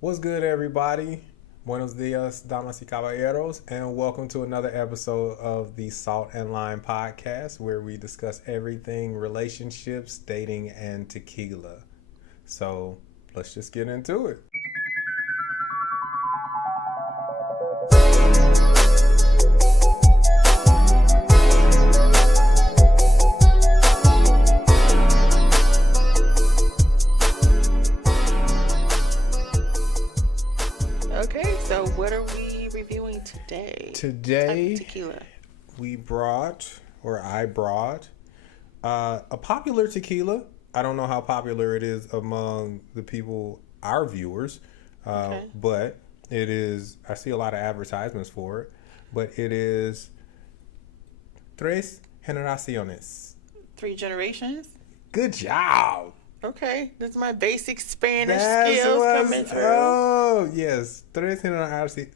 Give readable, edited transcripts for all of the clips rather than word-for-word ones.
What's good, everybody? Buenos dias, damas y caballeros, and welcome to another episode of the Salt and Lime podcast, where we discuss everything relationships, dating, and tequila. So let's just get into it. Okay, so what are we reviewing today? Today, Tequila. I brought, a popular tequila. I don't know how popular it is among the people, our viewers, but it is. I see a lot of advertisements for it, but it is Tres Generaciones. 3 generations. Good job. Okay, that's my basic Spanish skills coming through. Oh, yes. Tres Generaciones.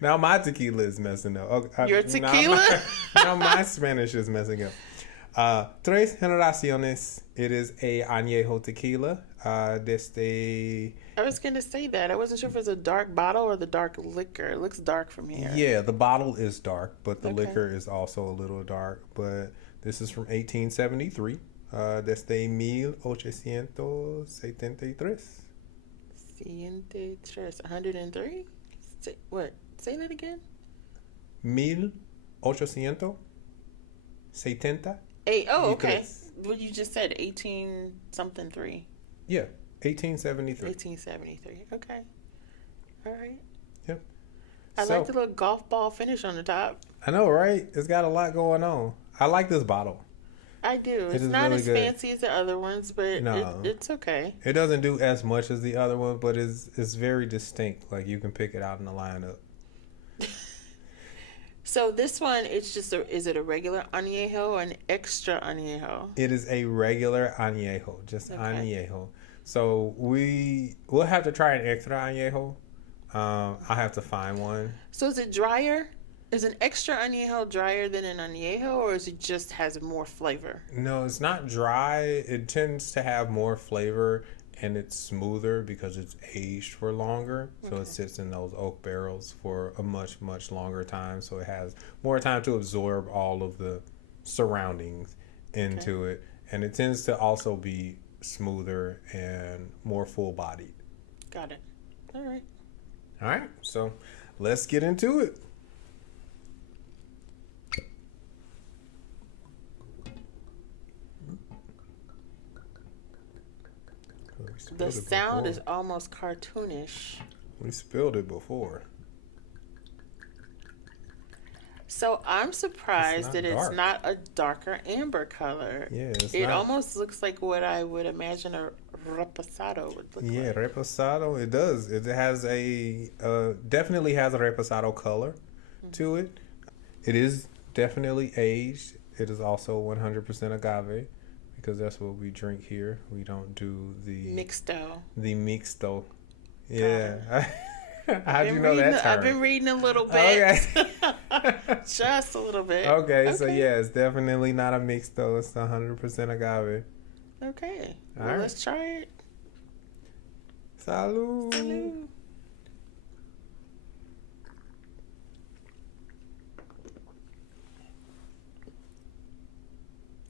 now my tequila is messing up. Okay, Your tequila? Now my Spanish is messing up. Tres Generaciones. It is a añejo tequila. Desde... I was going to say that. I wasn't sure if it's a dark bottle or the dark liquor. It looks dark from here. Yeah, the bottle is dark, but the liquor is also a little dark. But this is from 1873. Desde 1873. 103? What? Say that again? 1873. Oh, okay. What you just said, 18 something 3. Yeah, 1873. 1873. Okay. All right. Yep. I like the little golf ball finish on the top. I know, right? It's got a lot going on. I like this bottle. I do. It's not really as fancy as the other ones, but it's okay. It doesn't do as much as the other one, but it's very distinct. Like, you can pick it out in the lineup. So this one, it's just is it a regular añejo or an extra añejo? It is a regular añejo, just añejo. So we'll have to try an extra añejo. I'll have to find one. So is it drier? Is an extra añejo drier than an añejo, or is it just has more flavor? No, it's not dry. It tends to have more flavor, and it's smoother because it's aged for longer. So it sits in those oak barrels for a much, much longer time. So it has more time to absorb all of the surroundings into it. And it tends to also be smoother and more full-bodied. Got it. All right. All right. So let's get into it. The sound is almost cartoonish. We spilled it before. So I'm surprised that it's not a darker amber color. Yeah, it almost looks like what I would imagine a reposado would look like. Yeah, reposado. It does. It has definitely has a reposado color to it. It is definitely aged. It is also 100% agave. Because that's what we drink here. We don't do the mixto. The mixto. Yeah. How'd you know that term? I've been reading a little bit. Okay. Just a little bit. Okay, so yeah, it's definitely not a mixto. It's 100% agave. Okay. All right. Let's try it. Salud. Salud.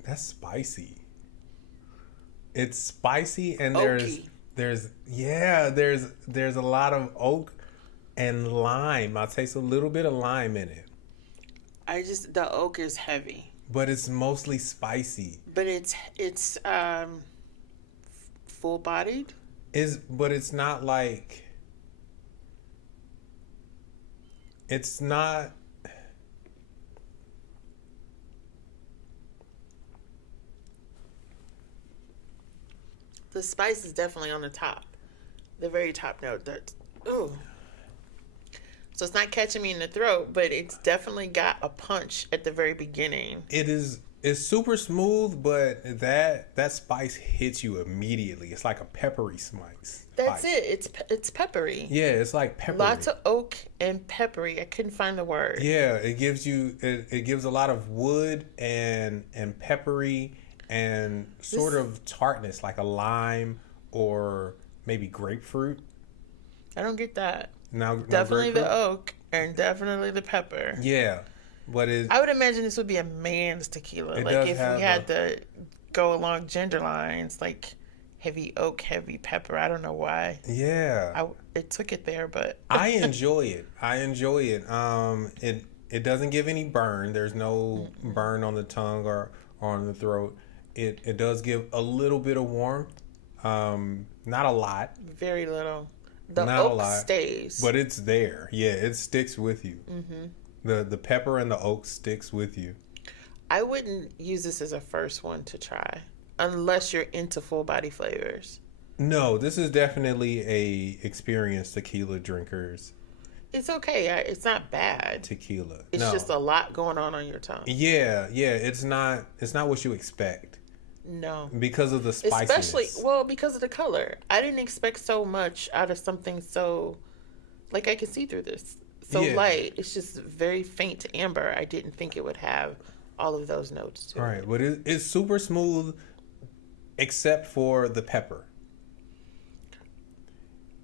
That's spicy. It's spicy, and Oaky. there's a lot of oak and lime. I taste a little bit of lime in it. The oak is heavy. But it's mostly spicy. But it's full bodied. But it's not like, it's not. The spice is definitely on the top. The very top note. Ooh. So it's not catching me in the throat, but it's definitely got a punch at the very beginning. It's super smooth, but that spice hits you immediately. It's like a peppery spice. That's it. It's peppery. Yeah, it's like peppery. Lots of oak and peppery. I couldn't find the word. Yeah, it gives a lot of wood and peppery and sort of tartness, like a lime or maybe grapefruit. I don't get that. No Definitely the grapefruit? oak and definitely the pepper. Yeah, but I would imagine this would be a man's tequila. it Like does if we have a had to go along gender lines, like heavy oak, heavy pepper. I don't know why. yeah. It took it there, but I enjoy it. I enjoy it. It doesn't give any burn. There's no burn on the tongue or on the throat. It does give a little bit of warmth. Not a lot. very little. The Not a oak lot. stays. But it's there. Yeah, it sticks with you. The pepper and the oak sticks with you. I wouldn't use this as a first one to try unless you're into full body flavors. No, this is definitely a experienced tequila drinkers It's okay. It's not bad. tequila. It's No. just a lot going on your tongue. Yeah, it's not what you expect No. because of the spiciness. Especially, because of the color. I didn't expect so much out of something so, like I can see through this. So Yeah. light. It's just very faint amber. I didn't think it would have all of those notes to Right, it. but it's super smooth except for the pepper.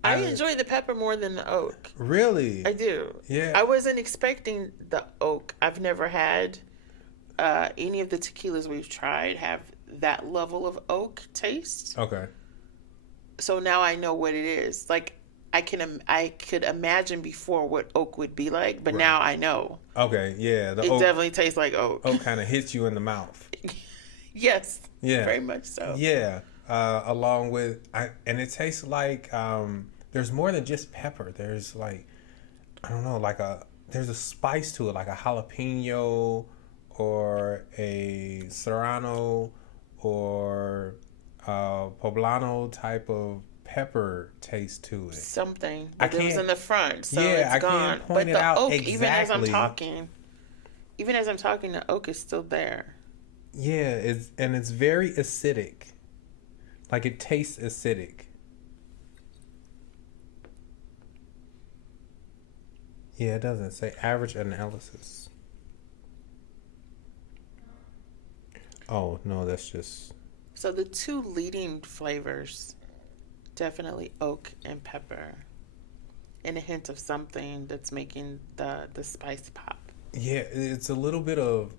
I enjoy the pepper more than the oak. Really? I do. Yeah. I wasn't expecting the oak. I've never had any of the tequilas we've tried have that level of oak taste. Okay. So now I know what it is. Like I could imagine before what oak would be like, but now I know. Okay, yeah. The It oak definitely tastes like oak. kind of hits you in the mouth. Yes. Yeah. Very much so. Yeah. Along with and it tastes like there's more than just pepper. There's like I don't know, there's a spice to it, like a jalapeno or a serrano or poblano type of pepper taste to it. Something. I But it was can't- in the front, so yeah, it's I gone. can't point But it the out oak, exactly. even as I'm talking, the oak is still there. Yeah, it's very acidic. Like it tastes acidic. Yeah, it doesn't say average analysis. Oh, no, that's just So the two leading flavors, definitely oak and pepper, and a hint of something that's making the spice pop. yeah, it's a little bit of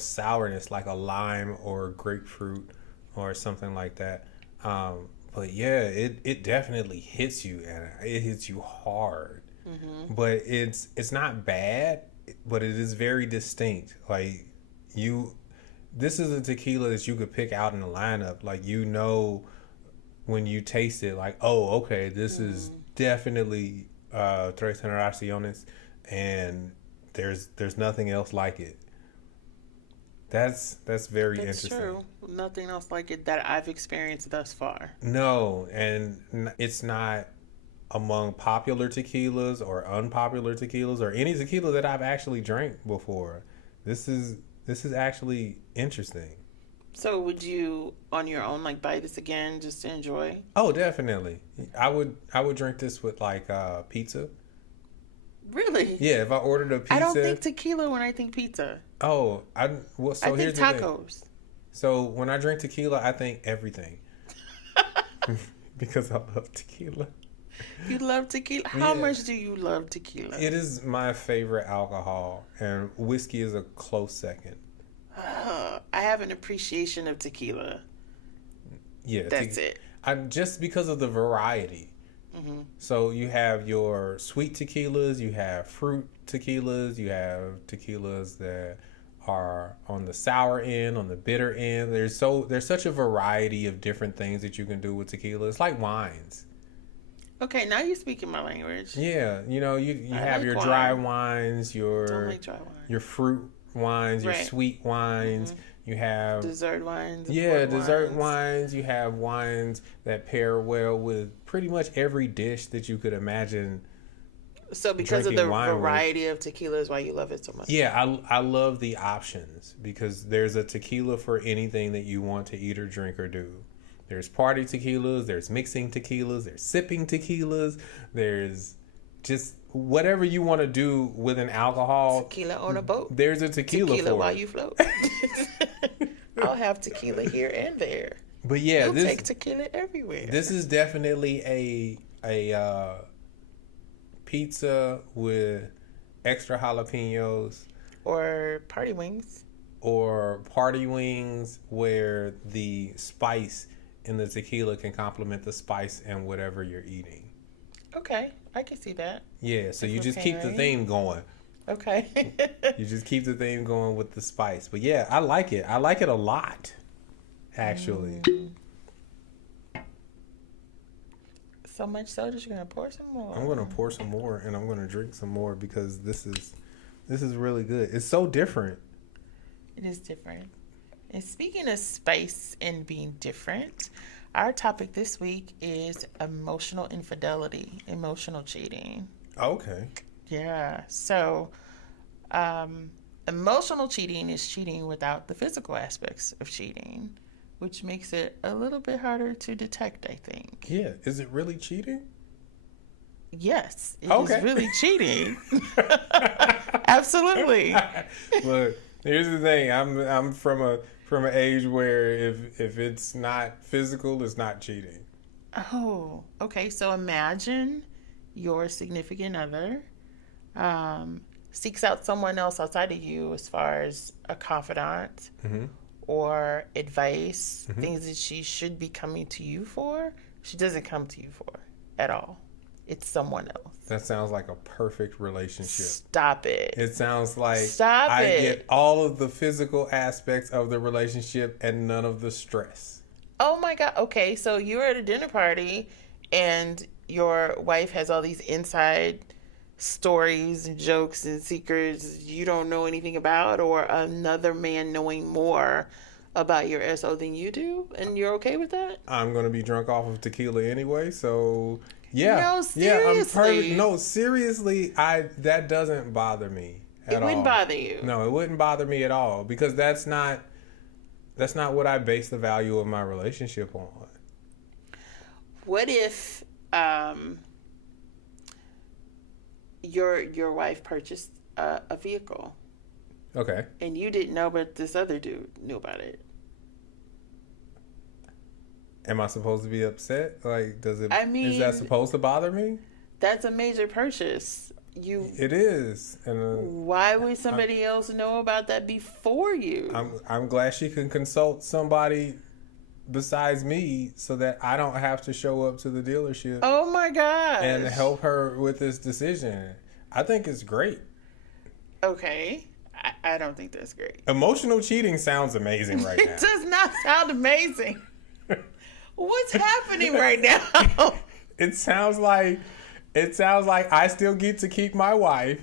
sourness, like a lime or grapefruit or something like that. But yeah, it definitely hits you, and it hits you hard. But it's not bad, but it is very distinct. Like this is a tequila that you could pick out in the lineup. Like when you taste it, like, oh, okay, this is definitely Tres Generaciones, and there's nothing else like it. That's very That's interesting. true. Nothing else like it that I've experienced thus far. No, and it's not among popular tequilas or unpopular tequilas or any tequila that I've actually drank before. This is actually interesting. So would you, on your own, like buy this again just to enjoy? Oh, definitely. I would drink this with like pizza. Really? Yeah, if I ordered a pizza. I don't think tequila when I think pizza. Oh, so I here's think the thing. tacos. So when I drink tequila, I think everything. Because I love tequila. You love tequila? How Yeah. much do you love tequila? It is my favorite alcohol, and whiskey is a close second. I have an appreciation of tequila. Yeah, That's it. Just because of the variety. So you have your sweet tequilas, you have fruit tequilas, you have tequilas that are on the sour end, on the bitter end. There's such a variety of different things that you can do with tequila. It's like wines. Okay, now you're speaking my language. Yeah, you I have like your wine. dry wines, Don't your like dry wine. your fruit wines, your Right. sweet wines. You have Dessert wines. yeah, port dessert wines. wines. You have wines that pair well with pretty much every dish that you could imagine. So because of drinking the wine with. variety of tequila is why you love it so much. Yeah, I love the options because there's a tequila for anything that you want to eat or drink or do. There's party tequilas, there's mixing tequilas, there's sipping tequilas, there's just whatever you want to do with an alcohol. Tequila on a boat. There's a tequila for while it. you float. I'll have tequila here and there. But yeah, You'll take tequila everywhere. this is definitely pizza with extra jalapenos Or party wings. or party wings where the spice in the tequila can complement the spice and whatever you're eating. Okay, I can see that. Yeah, so you just Okay, keep the right? theme going. Okay. You just keep the theme going with the spice. But yeah, I like it. I like it a lot, actually. So much so that you're gonna pour some more. I'm gonna pour some more and I'm gonna drink some more because this is really good. It's so different. It is different. And speaking of spice and being different, our topic this week is emotional infidelity, emotional cheating. Okay. Yeah. So, emotional cheating is cheating without the physical aspects of cheating, which makes it a little bit harder to detect, I think. Yeah. Is it really cheating? Yes, it Okay. is really cheating. Absolutely. Look, here's the thing. I'm from an age where if it's not physical, it's not cheating. Oh, okay. So imagine your significant other seeks out someone else outside of you as far as a confidant or advice, things that she should be coming to you for. She doesn't come to you for at all. It's someone else. That sounds like a perfect relationship. Stop it. It sounds like Stop I it. get all of the physical aspects of the relationship and none of the stress. Oh my God. Okay, so you're at a dinner party and your wife has all these inside stories and jokes and secrets you don't know anything about, or another man knowing more about your SO than you do, and you're okay with that? I'm gonna be drunk off of tequila anyway, so yeah. No, Yeah, I'm seriously. perfect. No, seriously, that doesn't bother me at all. It wouldn't bother you. No, it wouldn't bother me at all because that's not what I base the value of my relationship on. What if your wife purchased a vehicle Okay. and you didn't know, but this other dude knew about it? Am I supposed to be upset? Like, is that mean- supposed to bother me? That's a major purchase. It is, and Why would somebody else know about that before you? I'm glad she can consult somebody besides me so that I don't have to show up to the dealership Oh my gosh. and help her with this decision. I think it's great. Okay. I don't think that's great. Emotional cheating sounds amazing right It now. does not sound amazing. What's happening right now? It sounds like I still get to keep my wife.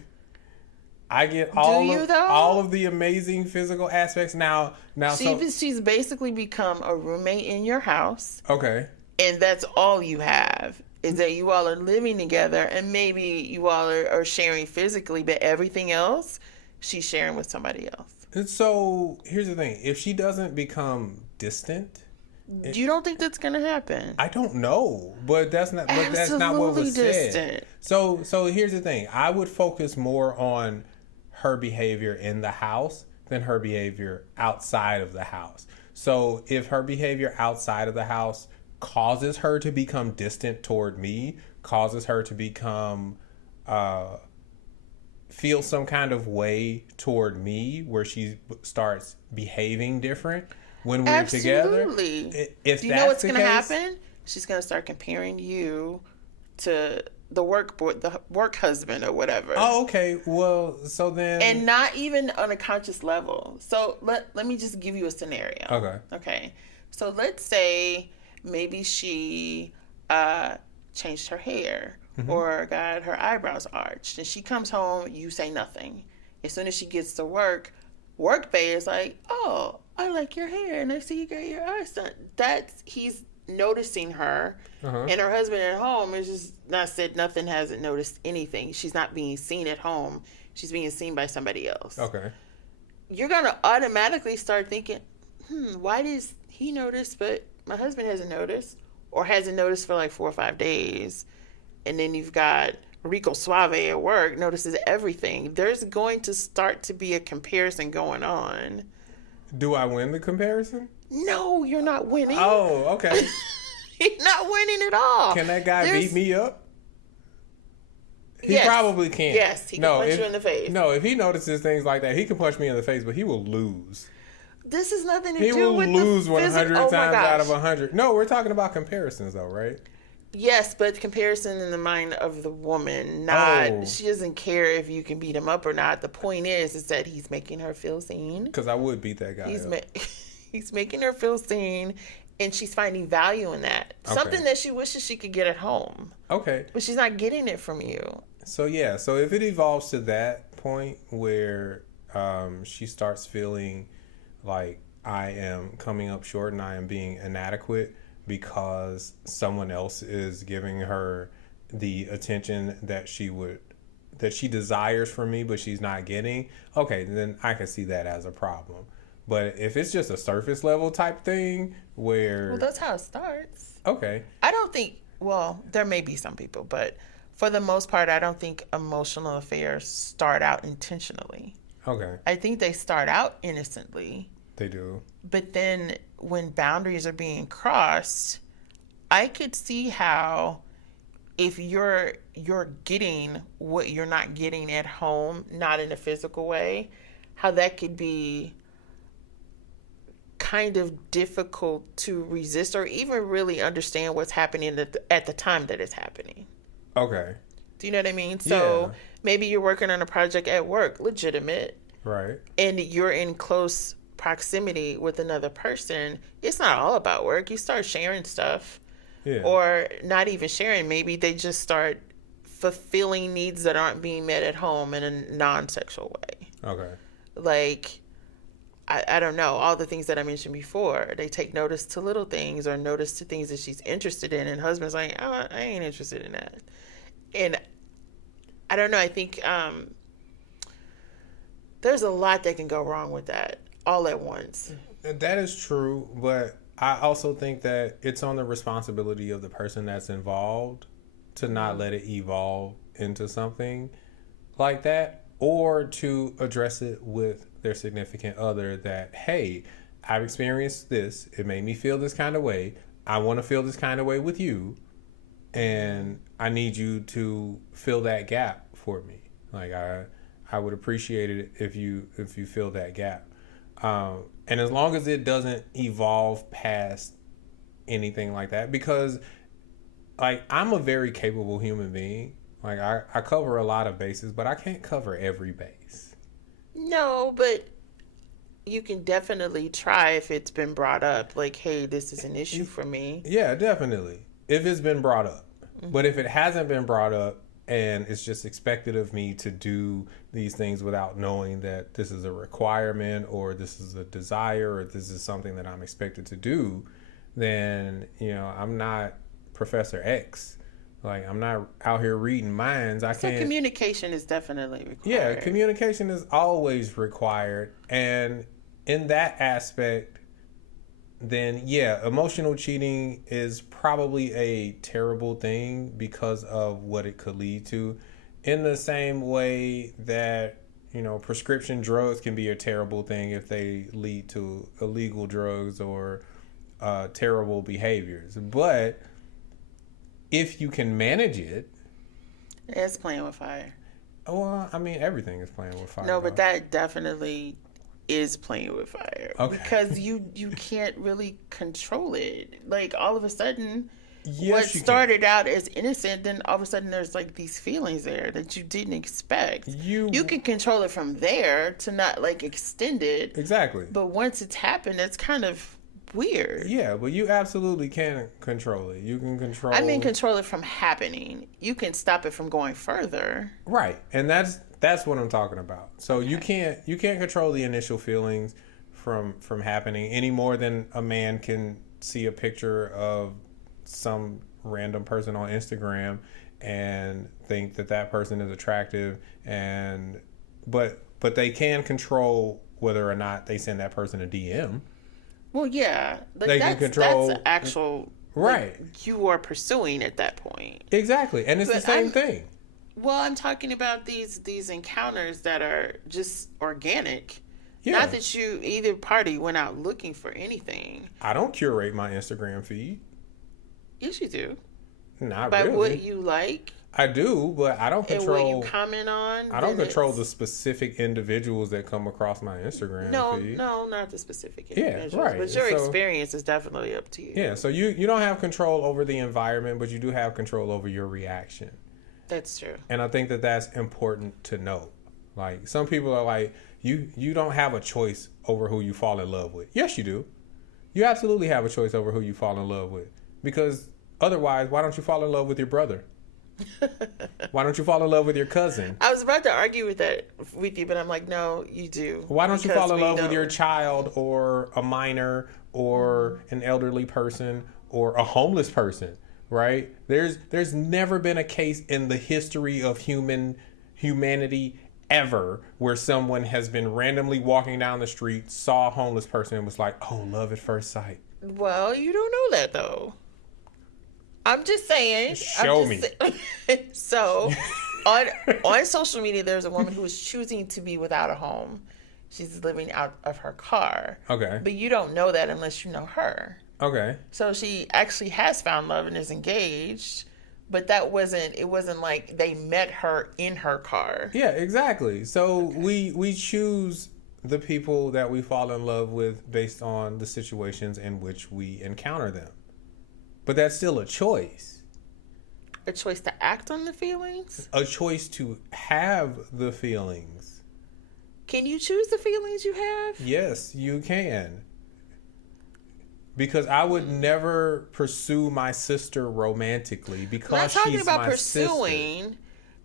I get all of the amazing physical aspects now. She's basically become a roommate in your house, Okay. and that's all you have. Is that you all are living together, and maybe you all are sharing physically, but everything else she's sharing with somebody else. And so here's the thing: if she doesn't become distant, You don't think that's gonna happen? I don't know, but that's not what Absolutely was said. distant. So here's the thing: I would focus more on her behavior in the house than her behavior outside of the house. So if her behavior outside of the house causes her to become distant toward me, causes her to become feel some kind of way toward me where she starts behaving different when we're together. Absolutely. If Do you know what's going going to to happen? She's going to start comparing you to the work husband or whatever. Oh, okay. Well, so then. And not even on a conscious level. So let me just give you a scenario. Okay. Okay. So let's say maybe she changed her hair or got her eyebrows arched, and she comes home, you say nothing. As soon as she gets to work bae is like, oh, I like your hair, and I see you got your eyes done. He's noticing her, and her husband at home is just not said nothing, hasn't noticed anything. She's not being seen at home. She's being seen by somebody else. Okay. You're going to automatically start thinking, why does he notice, but my husband hasn't noticed, or hasn't noticed for like 4 or 5 days. And then you've got Rico Suave at work, notices everything. There's going to start to be a comparison going on. Do I win the comparison? No, you're not winning. Oh, okay. You're not winning at all. Can that guy beat me up? He probably can't. Yes, he can punch you in the face. No, if he notices things like that, he can punch me in the face, but he will lose. This has nothing to He do with will lose 100 oh times out of 100. No, we're talking about comparisons, though, right? Yes, but comparison in the mind of the woman, not she doesn't care if you can beat him up or not. The point is that he's making her feel seen. Because I would beat that guy up. He's making her feel seen, and she's finding value in that. Okay. Something that she wishes she could get at home. Okay. But she's not getting it from you. So if it evolves to that point where she starts feeling like I am coming up short and I am being inadequate because someone else is giving her the attention that she desires from me, but she's not getting, okay, then I can see that as a problem. But if it's just a surface level type thing where... Well, that's how it starts. Okay. I don't think, well, there may be some people, but for the most part, I don't think emotional affairs start out intentionally. Okay. I think they start out innocently. They do. But then when boundaries are being crossed, I could see how if you're getting what you're not getting at home, not in a physical way, how that could be kind of difficult to resist or even really understand what's happening at the time that it's happening. Okay. Do you know what I mean? So maybe you're working on a project at work, legitimate. Right. And you're in close proximity with another person. It's not all about work. You start sharing stuff. Yeah. Or not even sharing. Maybe they just start fulfilling needs that aren't being met at home in a non-sexual way. Okay. Like, I don't know, all the things that I mentioned before. They take notice to little things or notice to things that she's interested in. And husband's like, oh, I ain't interested in that. And I don't know. I think there's a lot that can go wrong with that all at once. That is true. But I also think that it's on the responsibility of the person that's involved to not let it evolve into something like that, or to address it with their significant other that, hey, I've experienced this. It made me feel this kind of way. I want to feel this kind of way with you. And I need you to fill that gap for me. Like I would appreciate it if you fill that gap. And as long as it doesn't evolve past anything like that, because like I'm a very capable human being. Like I cover a lot of bases, but I can't cover every base. No, but you can definitely try if it's been brought up. Like, hey, this is an issue for me. Yeah, definitely. If it's been brought up. Mm-hmm. But if it hasn't been brought up and it's just expected of me to do these things without knowing that this is a requirement or this is a desire or this is something that I'm expected to do, then, I'm not Professor X. Like, I'm not out here reading minds. So communication is definitely required. Yeah, communication is always required. And in that aspect, then, emotional cheating is probably a terrible thing because of what it could lead to. In the same way that, prescription drugs can be a terrible thing if they lead to illegal drugs or terrible behaviors. But if you can manage it, it's playing with fire. Well, I mean, everything is playing with fire. No, but that definitely is playing with fire. Okay. Because you can't really control it. Like, all of a sudden, what started out as innocent, then all of a sudden there's like these feelings there that you didn't expect. You can control it from there to not like extend it. Exactly. But once it's happened, it's kind of weird. Yeah, but you absolutely can control it. You can control... control it from happening. You can stop it from going further. Right. And that's what I'm talking about. So okay. you can't control the initial feelings from happening any more than a man can see a picture of some random person on Instagram and think that person is attractive, and but they can control whether or not they send that person a DM. Well, yeah, they can control. That's actual right. Like, you are pursuing at that point. Exactly, and it's the same thing. Well, I'm talking about these encounters that are just organic. Yeah. Not that either party went out looking for anything. I don't curate my Instagram feed. Yes, you do. Not by really. What you like. I do, but I don't and control. what you comment on. I don't then control it's- the specific individuals that come across my Instagram No, feed. no, not the specific Yeah, individuals. right. But your So- experience is definitely up to you. Yeah, so you don't have control over the environment, but you do have control over your reaction. That's true. And I think that that's important to know. Like, some people are like, you don't have a choice over who you fall in love with. Yes, you do. You absolutely have a choice over who you fall in love with. Because otherwise, why don't you fall in love with your brother? Why don't you fall in love with your cousin? I was about to argue with you, but I'm like, no, you do. Why don't you Because fall in we love with know. your child or a minor or an elderly person or a homeless person, right? There's never been a case in the history of humanity ever where someone has been randomly walking down the street, saw a homeless person and was like, "Oh, love at first sight." Well, you don't know that though. I'm just saying. Show me. So, on social media, there's a woman who is choosing to be without a home. She's living out of her car. Okay. But you don't know that unless you know her. Okay. So she actually has found love and is engaged. But it wasn't like they met her in her car. Yeah, exactly. So we choose the people that we fall in love with based on the situations in which we encounter them. But that's still a choice. A choice to act on the feelings? A choice to have the feelings. Can you choose the feelings you have? Yes, you can. Because I would never pursue my sister romantically because she's my sister. I'm not talking about pursuing.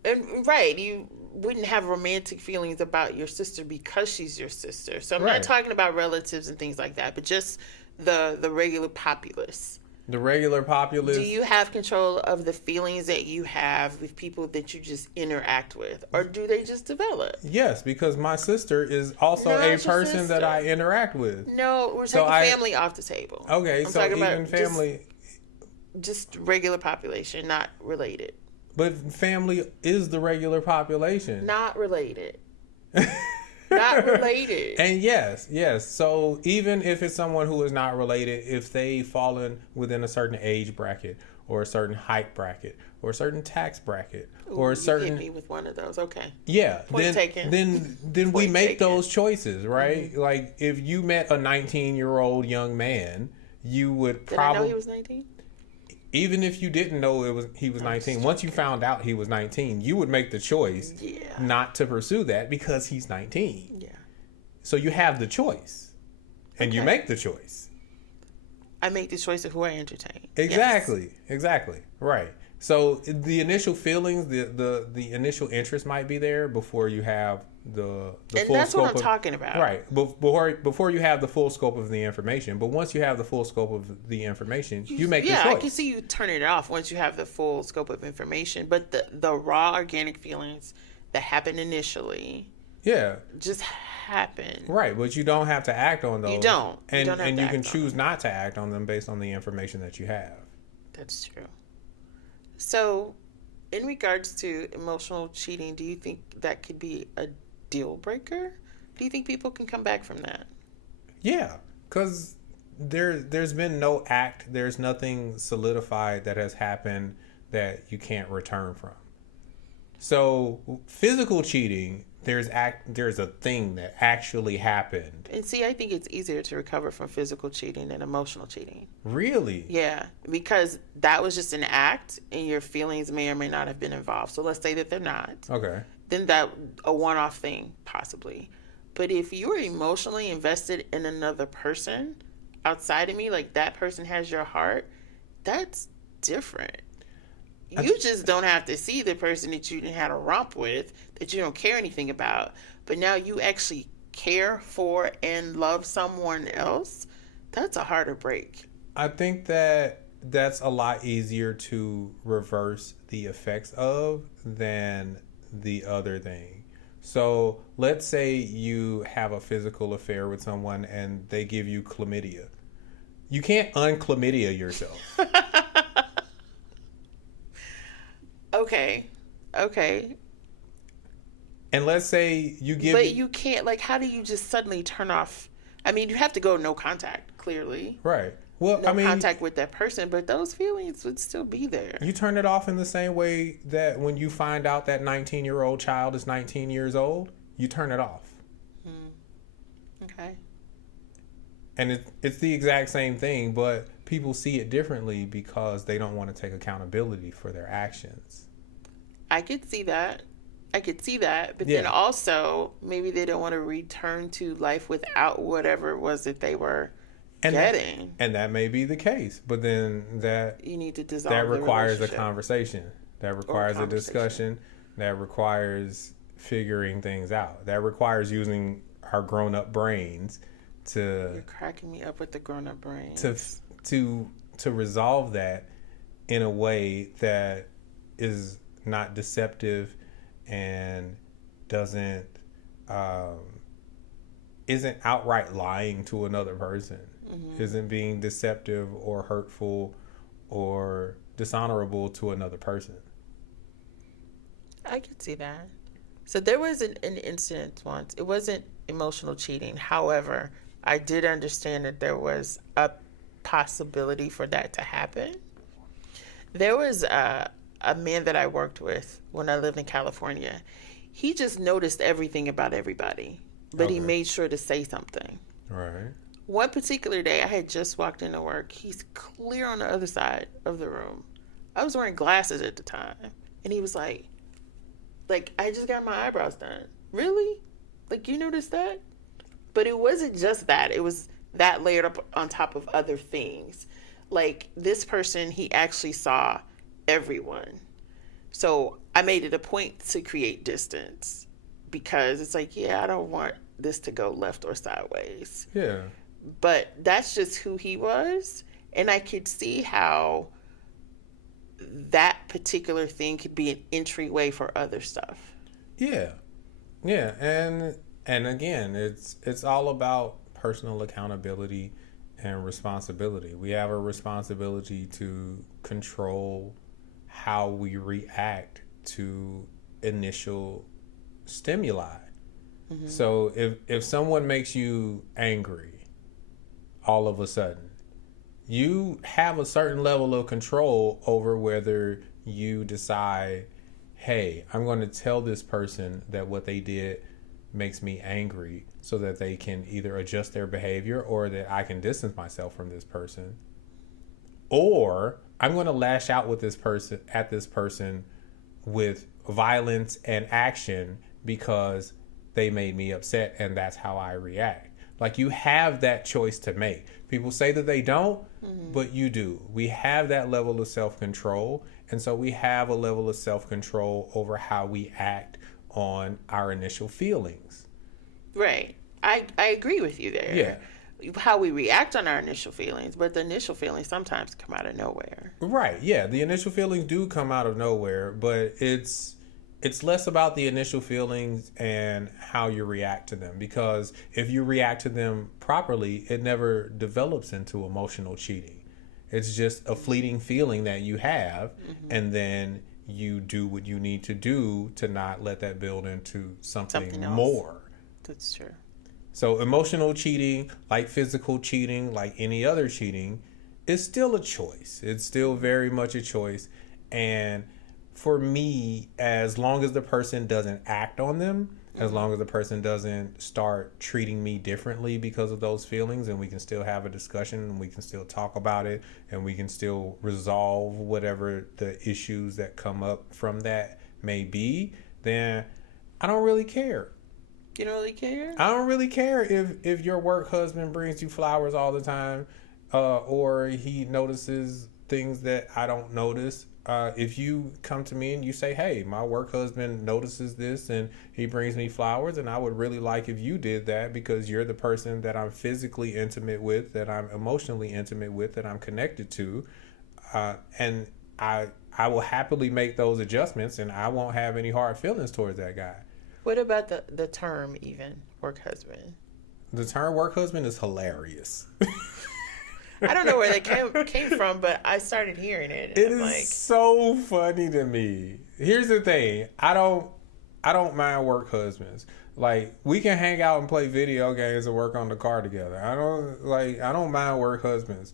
And right, you wouldn't have romantic feelings about your sister because she's your sister. So I'm Right. not talking about relatives and things like that, but just the regular populace. The regular populace. Do you have control of the feelings that you have with people that you just interact with, or do they just develop? Yes, because my sister is also Not a your person that sister. I interact with. No, we're So taking family off the table. Okay, I'm so talking about even family. just regular population, not related. But family is the regular population. Not related. Not related. And yes. So even if it's someone who is not related, if they fall in within a certain age bracket or a certain height bracket or a certain tax bracket or a You certain hit me with one of those. Okay. yeah, Point taken. then we Point make taken. those choices, right? Like if you met a 19-year-old young man, you would Did I probably know he was 19? even if you didn't know he was 19, once you found out he was 19, you would make the choice Yeah. not to pursue that because he's 19. Yeah. So you have the choice, and you Okay. make the choice. I make the choice of who I entertain. Exactly. Right. So the initial feelings, the initial interest might be there before you have the And full that's scope what I'm of, talking about. Right. Before you have the full scope of the information, but once you have the full scope of the information, you make the Yeah, choice. I can see you turning it off once you have the full scope of information. But the raw organic feelings that happen initially Yeah. just happen. Right, but you don't have to act on those. You don't. You And don't have to you can act on choose not to act on them based on the information that you have. That's true. So, in regards to emotional cheating, do you think that could be a deal breaker? Do you think people can come back from that? Yeah, because there's been no act. There's nothing solidified that has happened that you can't return from. So physical cheating, there's a thing that actually happened. And see, I think it's easier to recover from physical cheating than emotional cheating. Really? Yeah, because that was just an act and your feelings may or may not have been involved. So let's say that they're not. Okay. Then that a one-off thing possibly. But if you're emotionally invested in another person outside of me, like that person has your heart, that's different. You just don't have to see the person that you had a romp with, that you don't care anything about, but now you actually care for and love someone else. That's a harder break. I think that's a lot easier to reverse the effects of than the other thing. So let's say you have a physical affair with someone and they give you chlamydia. You can't unchlamydia yourself. Okay. And let's say you give... But you can't, like, how do you just suddenly turn off? I mean, you have to go no contact, clearly. Right. Well, no contact with that person, but those feelings would still be there. You turn it off in the same way that when you find out that 19-year-old child is 19 years old, you turn it off. Okay. And it's the exact same thing, but people see it differently because they don't want to take accountability for their actions. I could see that. But then also, maybe they don't want to return to life without whatever it was that they were getting. And that may be the case, but then you need to dissolve that requires the a conversation. That requires a discussion. That requires figuring things out. That requires using our grown-up brains to... You're cracking me up with the grown-up brains. To resolve that in a way that is not deceptive and doesn't isn't outright lying to another person, isn't being deceptive or hurtful or dishonorable to another person. I could see that. So there was an incident once. It wasn't emotional cheating. However, I did understand that there was a possibility for that to happen. There was a man that I worked with when I lived in California. He just noticed everything about everybody, but he made sure to say something. Right. One particular day, I had just walked into work. He's clear on the other side of the room. I was wearing glasses at the time, and he was like, I just got my eyebrows done. Really? You noticed that? But it wasn't just that. It was that layered up on top of other things. This person, he actually saw everyone. So I made it a point to create distance because it's I don't want this to go left or sideways. Yeah. But that's just who he was. And I could see how that particular thing could be an entryway for other stuff. Yeah. Yeah. And again, it's all about personal accountability and responsibility. We have a responsibility to control how we react to initial stimuli. Mm-hmm. So if someone makes you angry all of a sudden, you have a certain level of control over whether you decide, hey, I'm going to tell this person that what they did makes me angry so that they can either adjust their behavior or that I can distance myself from this person. Or I'm going to lash out with this person with violence and action because they made me upset and that's how I react. You have that choice to make. People say that they don't, but you do. We have that level of self-control. And so we have a level of self-control over how we act on our initial feelings. Right. I agree with you there. Yeah. How we react on our initial feelings, but the initial feelings sometimes come out of nowhere. Right. Yeah. The initial feelings do come out of nowhere, but it's less about the initial feelings and how you react to them, because if you react to them properly, it never develops into emotional cheating. It's just a fleeting feeling that you have, and then you do what you need to do to not let that build into something more. That's true. So emotional cheating, like physical cheating, like any other cheating, is still a choice. It's still very much a choice. And for me, as long as the person doesn't act on them, as long as the person doesn't start treating me differently because of those feelings, and we can still have a discussion and we can still talk about it and we can still resolve whatever the issues that come up from that may be, then I don't really care. You don't really care? I don't really care if your work husband brings you flowers all the time, or he notices things that I don't notice. If you come to me and you say, hey, my work husband notices this and he brings me flowers, and I would really like if you did that because you're the person that I'm physically intimate with, that I'm emotionally intimate with, that I'm connected to, and I will happily make those adjustments and I won't have any hard feelings towards that guy. What about the term even, work husband? The term work husband is hilarious. I don't know where that came from, but I started hearing it. It is so funny to me. Here's the thing. I don't I don't mind work husbands. Like, we can hang out and play video games and work on the car together. I don't mind work husbands.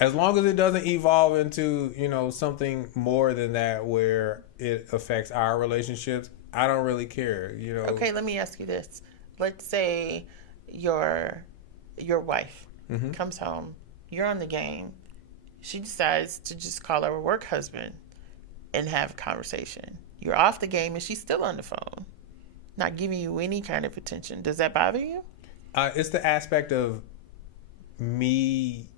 As long as it doesn't evolve into, something more than that where it affects our relationships, I don't really care, Okay, let me ask you this. Let's say your wife comes home, you're on the game, she decides to just call her work husband and have a conversation. You're off the game and she's still on the phone, not giving you any kind of attention. Does that bother you? It's the aspect of me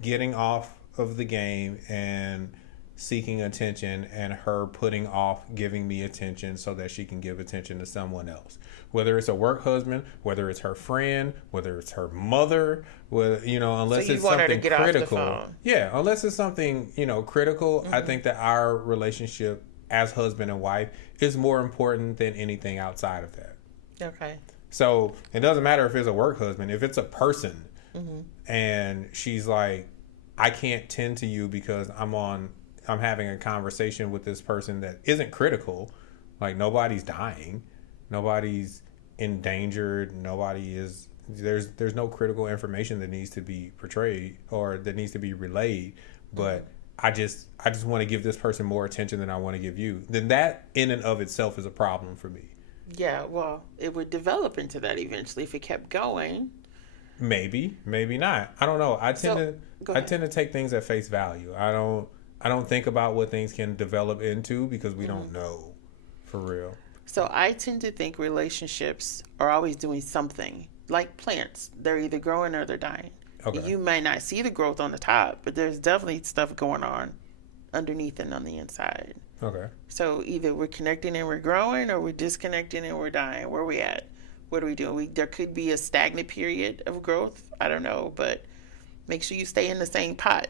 getting off of the game and seeking attention, and her putting off giving me attention so that she can give attention to someone else. Whether it's a work husband, whether it's her friend, whether it's her mother, unless so it's something critical. Off the phone. Yeah, unless it's something, critical, I think that our relationship as husband and wife is more important than anything outside of that. Okay. So it doesn't matter if it's a work husband, if it's a person and she's like, I can't tend to you because I'm having a conversation with this person that isn't critical. Like, nobody's dying, nobody's endangered, there's no critical information that needs to be portrayed or that needs to be relayed, but I just want to give this person more attention than I want to give you. Then that in and of itself is a problem for me. Yeah, well, it would develop into that eventually if it kept going. Maybe not. I don't know. I tend to take things at face value. I don't think about what things can develop into because we don't know for real. So I tend to think relationships are always doing something. Like plants, they're either growing or they're dying. Okay. You may not see the growth on the top, but there's definitely stuff going on underneath and on the inside. Okay. So either we're connecting and we're growing, or we're disconnecting and we're dying. Where are we at? What are we doing? There could be a stagnant period of growth. I don't know, but make sure you stay in the same pot.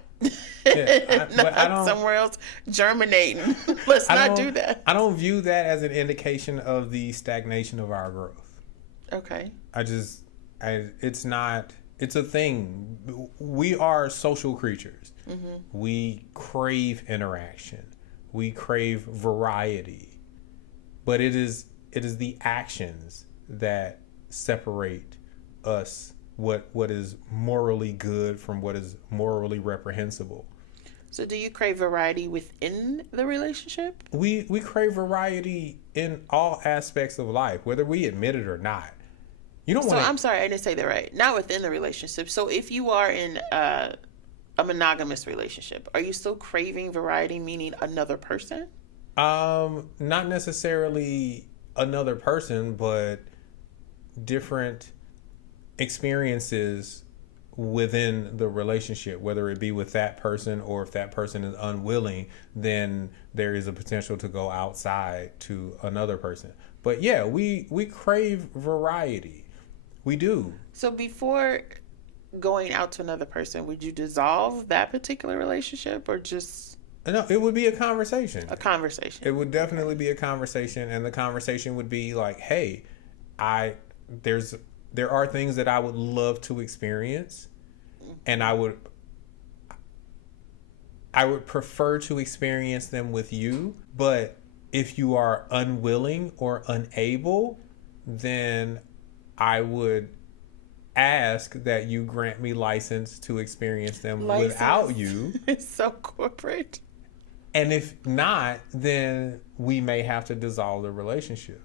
Yeah, not somewhere else germinating. Let's not do that. I don't view that as an indication of the stagnation of our growth. Okay. It's a thing. We are social creatures. Mm-hmm. We crave interaction. We crave variety. But it is the actions that separate us, what is morally good from what is morally reprehensible. So do you crave variety within the relationship? We crave variety in all aspects of life, whether we admit it or not. I'm sorry, I didn't say that right. Not within the relationship. So if you are in a monogamous relationship, are you still craving variety, meaning another person? Not necessarily another person, but different experiences within the relationship, whether it be with that person or if that person is unwilling, then there is a potential to go outside to another person. But yeah, we crave variety. We do. So before going out to another person, would you dissolve that particular relationship or just... No, it would be a conversation. A conversation. It would definitely be a conversation, and the conversation would be like, hey, there are things that I would love to experience, and I would prefer to experience them with you, but if you are unwilling or unable, then I would ask that you grant me license to experience them without you. It's so corporate. And if not, then we may have to dissolve the relationship.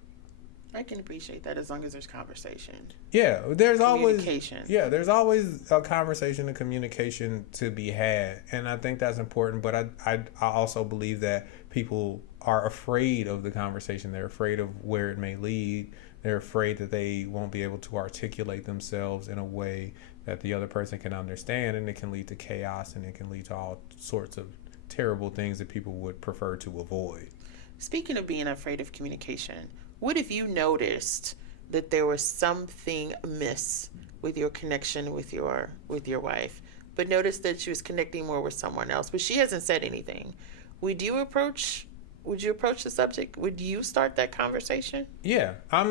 I can appreciate that as long as there's conversation. Yeah, there's communication. There's always a conversation and communication to be had, and I think that's important. But I also believe that people are afraid of the conversation. They're afraid of where it may lead. They're afraid that they won't be able to articulate themselves in a way that the other person can understand, and it can lead to chaos, and it can lead to all sorts of terrible things that people would prefer to avoid. Speaking of being afraid of communication, what if you noticed that there was something amiss with your connection with your wife, but noticed that she was connecting more with someone else, but she hasn't said anything? Would you approach the subject? Would you start that conversation? Yeah, I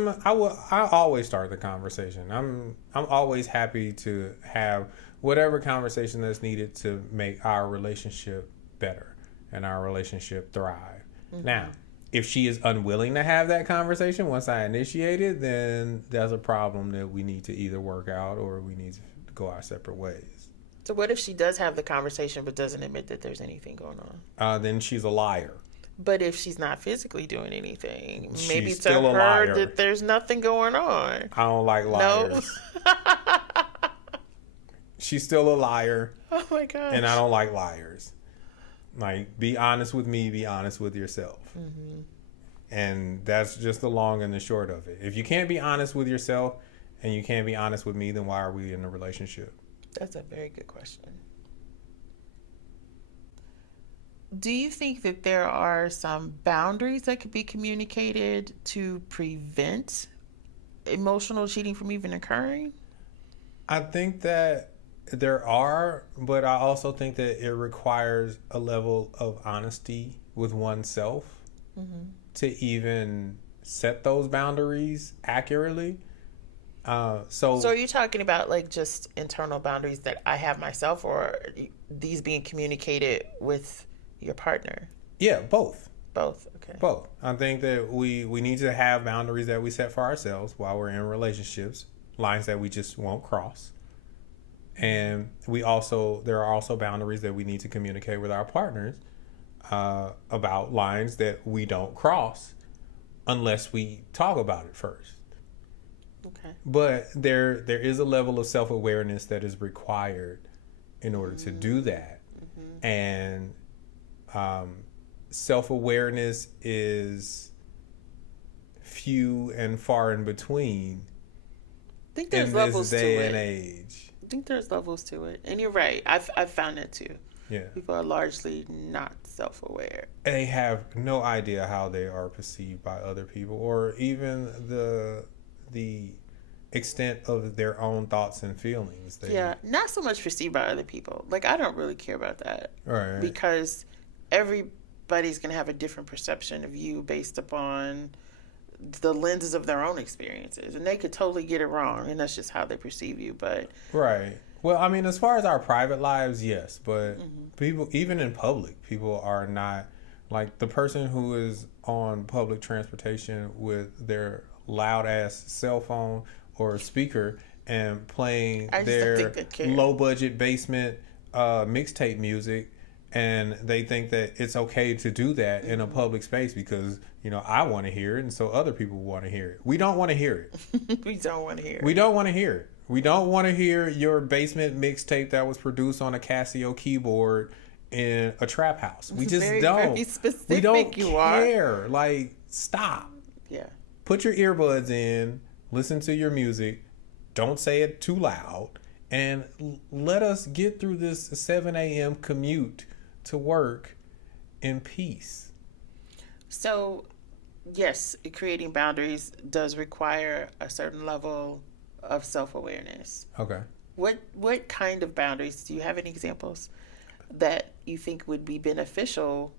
always start the conversation. I'm always happy to have whatever conversation that's needed to make our relationship better and our relationship thrive. Mm-hmm. Now, if she is unwilling to have that conversation once I initiate it, then there's a problem that we need to either work out or we need to go our separate ways. So what if she does have the conversation but doesn't admit that there's anything going on? Then she's a liar. But if she's not physically doing anything, maybe She's to still a her liar. that there's nothing going on. I don't like liars. No. She's still a liar. Oh my gosh. And I don't like liars. Like, be honest with me, be honest with yourself. Mm-hmm. And that's just the long and the short of it. If you can't be honest with yourself and you can't be honest with me, then why are we in a relationship? That's a very good question. Do you think that there are some boundaries that could be communicated to prevent emotional cheating from even occurring? I think that there are, but I also think that it requires a level of honesty with oneself to even set those boundaries accurately. So are you talking about like just internal boundaries that I have myself, or these being communicated with your partner? Yeah, both. Both. Okay. Both. I think that we need to have boundaries that we set for ourselves while we're in relationships, lines that we just won't cross. And there are also boundaries that we need to communicate with our partners about lines that we don't cross unless we talk about it first. Okay. But there is a level of self-awareness that is required in order to do that. And self-awareness is few and far in between I think there's in levels this day to and it. age. I think there's levels to it. And you're right. I've found that too. Yeah. People are largely not self-aware. They have no idea how they are perceived by other people, or even the extent of their own thoughts and feelings. Not so much perceived by other people. Like, I don't really care about that. Right. Because everybody's going to have a different perception of you based upon the lenses of their own experiences. And they could totally get it wrong, and that's just how they perceive you. But right. Well, I mean, as far as our private lives, yes. But people, even in public, people are not, like, the person who is on public transportation with their loud-ass cell phone or speaker and playing their low-budget basement mixtape music, and they think that it's okay to do that in a public space because, I want to hear it, and so other people want to hear it. We don't want to hear it. We don't want to hear it. We don't want to hear it. We don't want to hear your basement mixtape that was produced on a Casio keyboard in a trap house. We just don't. Very specific we don't you care. Like, stop. Yeah. Put your earbuds in. Listen to your music. Don't say it too loud. And let us get through this 7 a.m. commute to work in peace. So, yes, creating boundaries does require a certain level of self-awareness. Okay. What kind of boundaries? Do you have any examples that you think would be beneficial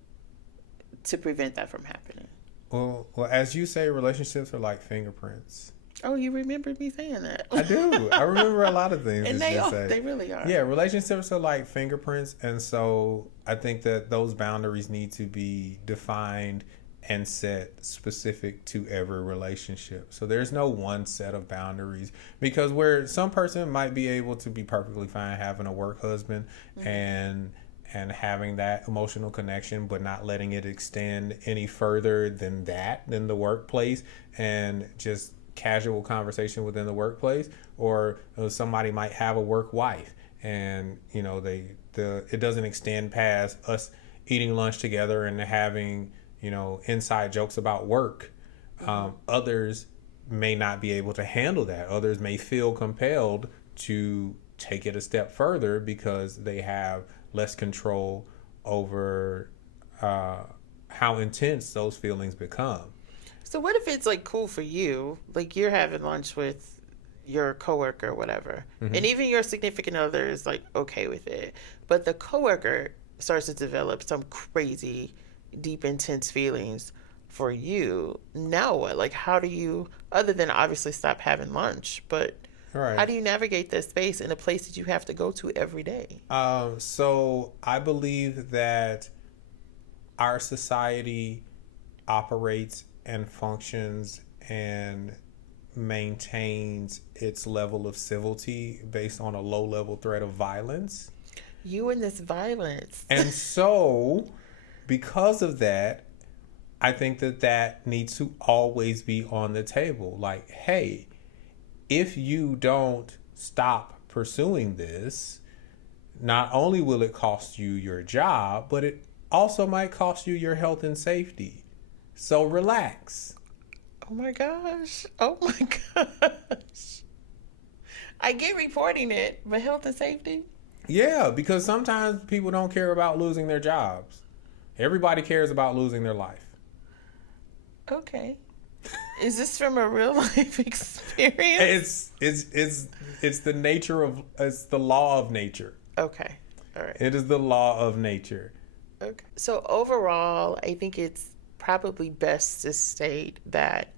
to prevent that from happening? Well, as you say, relationships are like fingerprints. Oh, you remembered me saying that. I do. I remember a lot of things. And they really are. Yeah, relationships are like fingerprints. And so I think that those boundaries need to be defined and set specific to every relationship. So there's no one set of boundaries, because where some person might be able to be perfectly fine having a work husband and having that emotional connection, but not letting it extend any further than the workplace, and just casual conversation within the workplace. Or somebody might have a work wife, and it doesn't extend past us eating lunch together and having inside jokes about work. Others may not be able to handle that. Others may feel compelled to take it a step further because they have less control over how intense those feelings become. So what if it's like cool for you, like you're having lunch with your coworker or whatever, and even your significant other is like okay with it, but the coworker starts to develop some crazy deep intense feelings for you. Now what? Like, how do you, other than obviously stop having lunch, but how do you navigate that space in a place that you have to go to every day? So I believe that our society operates and functions and maintains its level of civility based on a low level threat of violence. You and this violence. And so, because of that, I think that needs to always be on the table. Like, hey, if you don't stop pursuing this, not only will it cost you your job, but it also might cost you your health and safety. So relax. Oh my gosh. Oh my gosh. I get reporting it, but health and safety? Yeah, because sometimes people don't care about losing their jobs. Everybody cares about losing their life. Okay. Is this from a real life experience? It's the nature of, it's the law of nature. Okay. All right. It is the law of nature. Okay. So overall, I think it's probably best to state that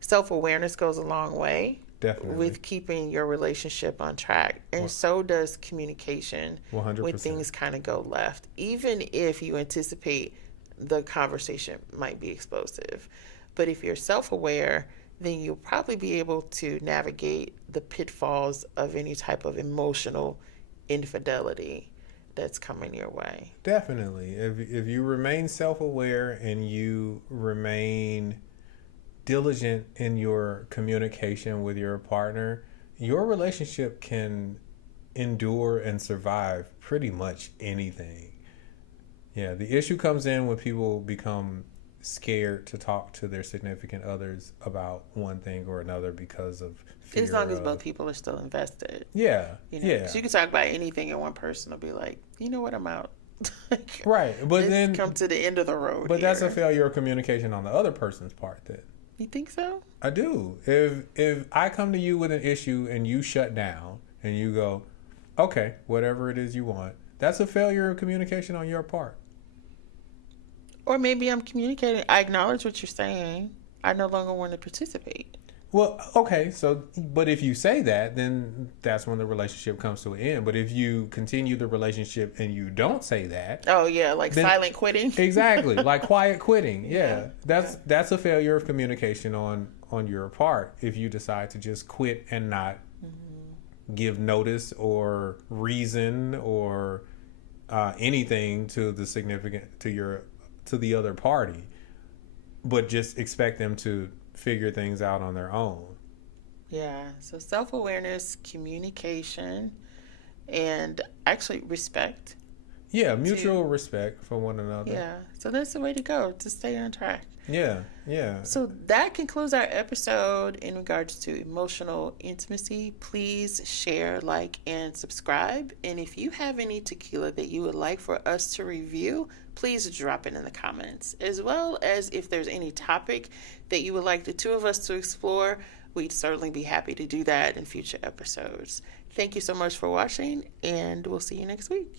self-awareness goes a long way. Definitely. With keeping your relationship on track. And so does communication 100%. when things kind of go left. Even if you anticipate the conversation might be explosive. But if you're self-aware, then you'll probably be able to navigate the pitfalls of any type of emotional infidelity that's coming your way. Definitely. If you remain self-aware and you remain diligent in your communication with your partner, your relationship can endure and survive pretty much anything. Yeah, the issue comes in when people become scared to talk to their significant others about one thing or another because of fear. As long as both people are still invested. Yeah, you know, yeah. 'Cause you can talk about anything and one person will be like, you know what, I'm out. Like, right, but then come to the end of the road. But here. that's a failure of communication on the other person's part. Then you think so? I do. If I come to you with an issue and you shut down and you go, okay, whatever it is you want, that's a failure of communication on your part. Or maybe I'm communicating. I acknowledge what you're saying. I no longer want to participate. Well, okay, so, but if you say that, then that's when the relationship comes to an end. But if you continue the relationship and you don't say that. Oh, yeah, like then, silent quitting. Exactly, like quiet quitting. Yeah, that's a failure of communication on your part if you decide to just quit and not give notice or reason or anything to the significant, to the other party, but just expect them to figure things out on their own. Yeah, so self-awareness, communication, and actually respect. Yeah, mutual respect for one another. Yeah, so that's the way to go, to stay on track. Yeah, yeah. So that concludes our episode in regards to emotional intimacy. Please share, like, and subscribe. And if you have any tequila that you would like for us to review, please drop it in the comments. As well as if there's any topic that you would like the two of us to explore, we'd certainly be happy to do that in future episodes. Thank you so much for watching, and we'll see you next week.